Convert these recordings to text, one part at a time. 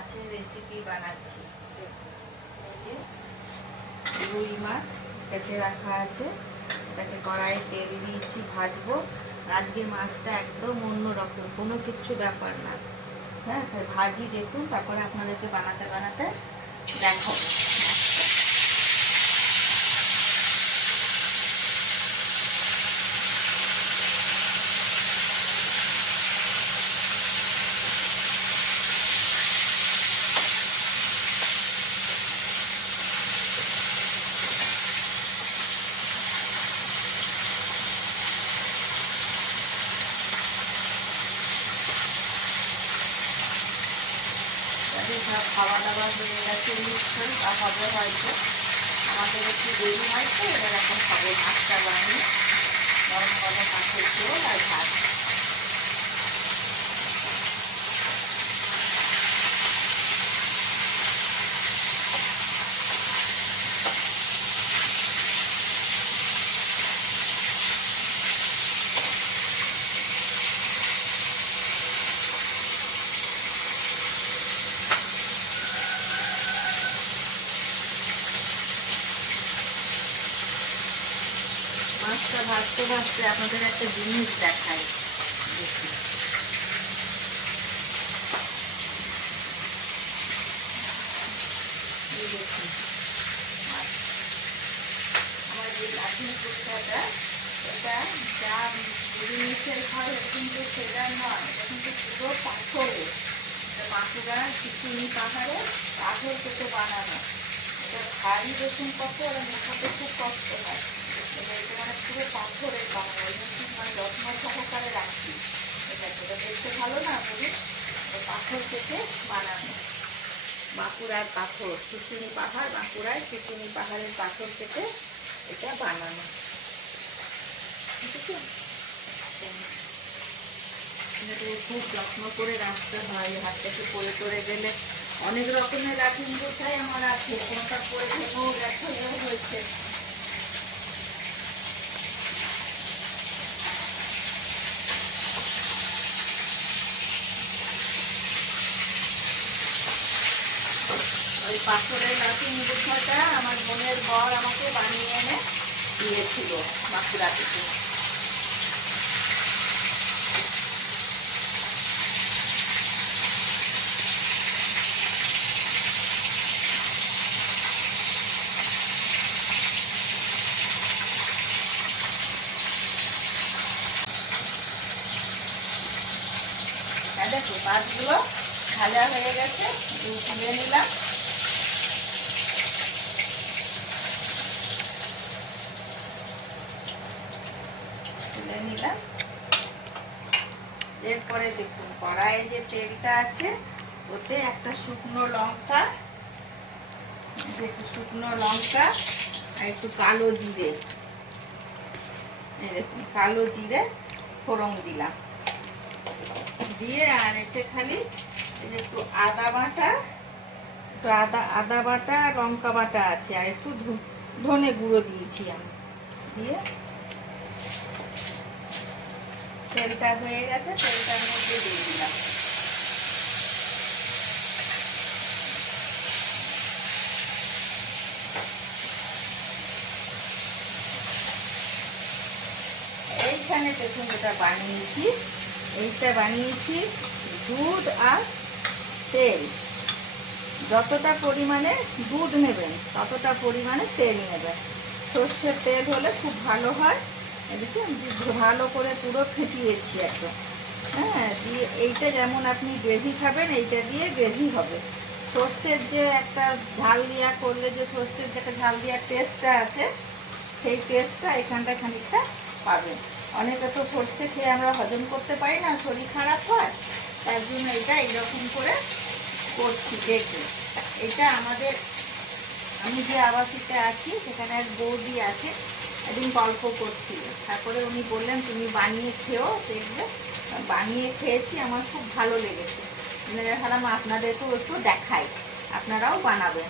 মাছের রেসিপি বানাচ্ছি। এই যে রুই মাছ কেটে রাখা আছে, এটাকে কড়াইয়ে তেল দিয়েছি, ভাজবো। আজকে মাছটা একদম অন্যরকম, কোনো কিচ্ছু ব্যাপার না। হ্যাঁ, ভাজি দেখুন, তারপরে আপনাদেরকে বানাতে বানাতে দেখাবো। সব খাওয়া দাওয়া হয়ে গেছে, নিশ্চয়ই বা হবে হয়তো। আমাদের একটু দেরি হয়তো, এবার এখন খাবো মাছটা বানিয়ে, গরম গরম মাছের ঝোল আর ভাত। মাছটা ভাজতে ভাজতে আপনাদের একটা জিনিস দেখাই। দেখুন আমার যে লাঠির কুর্তাটা, এটা যা জিনিসের হয় কিন্তু সেটা নয়, এটা কিন্তু পুরো পাথরের। এটা বাঁকুড়া শিশুনি পাহাড়ে পাথর থেকে বানানো। এটা ভারী দেখুন কত, আর মেশাতে খুব কষ্ট হয়। এটা মানে পুরো পাথরের বানানো, ওই জন্য মানে যত্ন সহকারে রাখি। এটা দেখতে ভালো না বলি, পাথর থেকে বানানো। বাঁকুড়ার পাথর, শুশুনি পাহাড়, বাঁকুড়ায় শুশুনি পাহাড়ের পাথর থেকে এটা বানানো। ঠিক আছে, খুব যত্ন করে রাখতে হয়, হাত থেকে পড়ে টরে গেলে। অনেক রকমের লাঠি কোথায় আমার আছে, কোনটা পরে ভেঙেও গেছে, হয়েছে। ওই পাথরের লাঠি মুখটা আমার বোনের বর আমাকে বানিয়ে এনে দিয়েছিল বাঁকুড়া থেকে। দেখো মাছগুলো ভাজা হয়ে গেছে, তুলে নিলাম। তুলে নিলাম, এরপরে দেখুন কড়াইয়ে যে তেলটা আছে, ওতে একটা শুকনো লঙ্কা, আর একটু কালো জিরে, এই দেখুন কালো জিরে ফোড়ন দিলাম, দিয়ে আর এতে খালি এই যে একটু আদা বাটা, আদা বাটা, লঙ্কা বাটা আছে, আর একটু ধনে গুঁড়ো দিয়েছি আমি। দিয়ে তেলটা হয়ে গেছে, তেলটার মধ্যে দিয়ে দিলাম। এইখানে দেখুন যেটা বানিয়েছি, এইটা বানিয়েছি দুধ আর তেল। যতটা পরিমাণে দুধ নেবেন ততটা পরিমাণে তেল নেবেন। সর্ষের তেল হলে খুব ভালো হয়। দেখছেন ভালো করে পুরো ফেটিয়েছি একদম। হ্যাঁ, দিয়ে এইটা যেমন আপনি গ্রেভি খাবেন, এইটা দিয়ে গ্রেভি হবে। সর্ষের যে একটা ঝাল দিয়া করলে যে সর্ষের যে একটা ঝাল দেওয়ার টেস্টটা আছে, সেই টেস্টটা এখানটা খানিকটা পাবেন। অনেকে তো সর্ষে খেয়ে আমরা হজম করতে পারি না, শরীর খারাপ হয়, তার জন্য এটা এইরকম করে করছি। দেখুন এটা আমাদের, আমি যে আবাসিতে আছি সেখানে এক বৌদি আছে, একদিন গল্প করছিল, তারপরে উনি বললেন তুমি বানিয়ে খেও, দেখবে। বানিয়ে খেয়েছি, আমার খুব ভালো লেগেছে। দেখালাম আপনাদেরকেও একটু দেখাই, আপনারাও বানাবেন,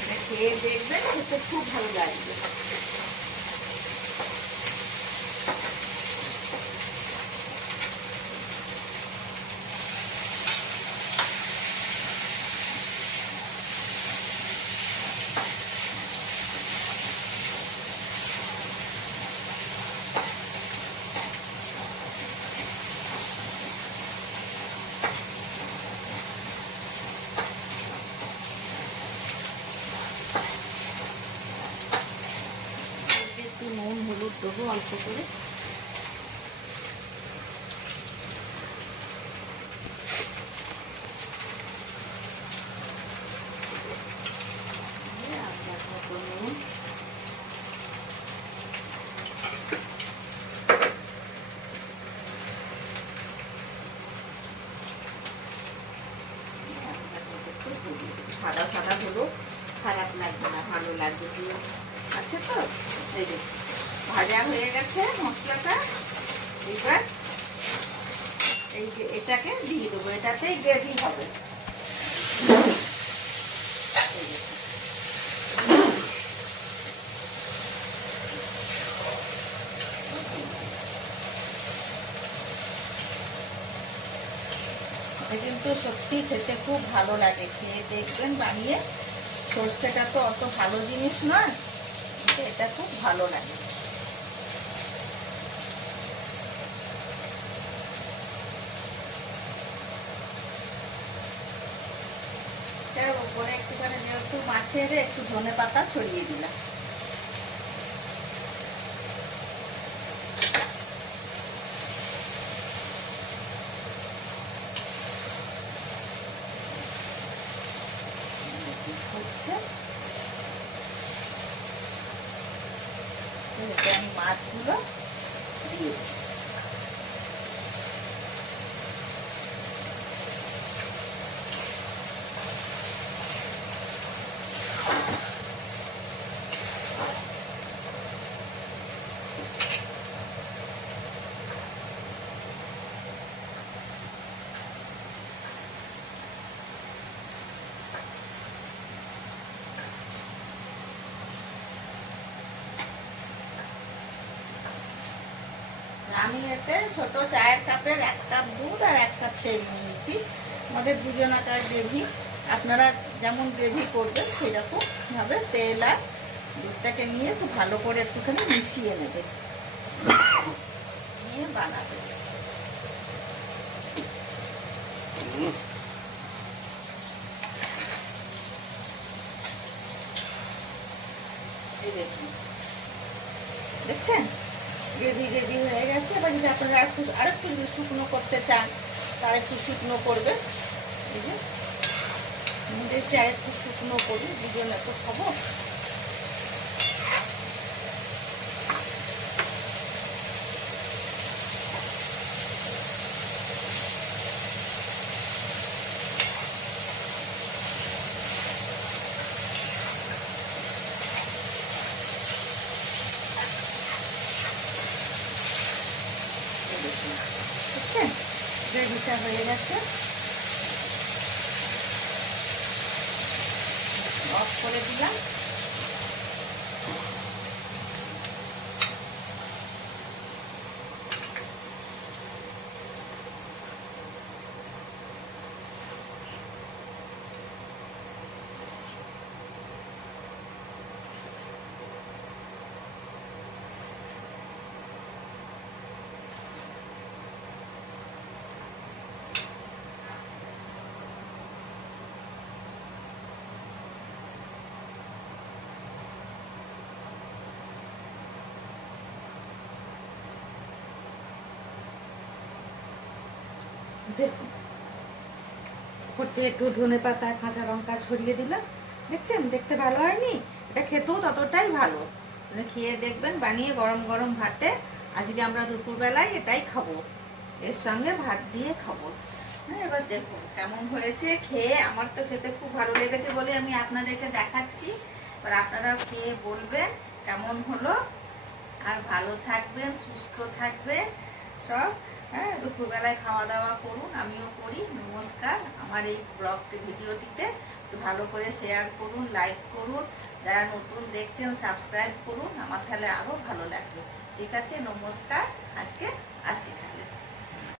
এটা খেয়ে দেখবেন, খেতে খুব ভালো লাগবে। হলুদ দেবো অল্প করে। সাদা সাদা হলো খারাপ লাগবে না, ভালো লাগবে দিয়ে আছে তো। এই যে ভাজা হয়ে গেছে মশলাটা, এবার এই যে এটাকে দিয়ে দেবো, এটাতেই গ্রেভি হবে। কিন্তু সত্যি খেতে খুব ভালো লাগে, খেয়ে দেখবেন বানিয়ে। সর্ষেটা তো অত ভালো জিনিস নয়, কিন্তু এটা খুব ভালো লাগে। তার উপরে একটুখানি যেহেতু মাছের একটু ধনে পাতা ছড়িয়ে দিলাম। আমি মাছগুলো দিয়ে দিই। আমি এতে ছোট চায়ের কাপের 1 কাপ দুধ আর 1 কাপ তেল নিয়েছি। আমাদের দুজনাকার গ্রেভি, আপনারা যেমন গ্রেভি করবেন সেরকম ভাবে তেল আর দুধটাকে নিয়ে খুব ভালো করে একটুখানি মিশিয়ে নেবে, নিয়ে বানাবে। এই দেখুন, দেখছেন গ্রেভি রেডি হয়ে গেছে। এবার যদি আপনারা আরেকটু যদি শুকনো করতে চান তার একটু শুকনো করবে। এই যে আমাদের চা একটু শুকনো করি, দুজনে তো খাবো। বুঝছেন গ্রেভিটা হয়ে গেছে, অফ করে দিলাম। দেখুন উপর থেকে একটু ধনে পাতা কাঁচা লঙ্কা ছড়িয়ে দিলাম। দেখছেন দেখতে ভালো হয়নি? এটা খেতেও ততটাই ভালো। মানে খেয়ে দেখবেন বানিয়ে গরম গরম ভাতে। আজকে আমরা দুপুরবেলায় এটাই খাবো, এর সঙ্গে ভাত দিয়ে খাবো। হ্যাঁ, এবার দেখুন কেমন হয়েছে খেয়ে। আমার তো খেতে খুব ভালো লেগেছে বলে আমি আপনাদেরকে দেখাচ্ছি। এবার আপনারাও খেয়ে বলবেন কেমন হলো। আর ভালো থাকবেন, সুস্থ থাকবেন সব। হ্যাঁ, দুপুরবেলায় খাওয়া দাওয়া করুন, আমিও করি। নমস্কার। আমার এই ভিডিওটিতে একটু ভালো করে শেয়ার করুন, লাইক করুন। যারা নতুন দেখছেন সাবস্ক্রাইব করুন, আমার তাহলে আরও ভালো লাগবে। ঠিক আছে, নমস্কার। আজকে আসি।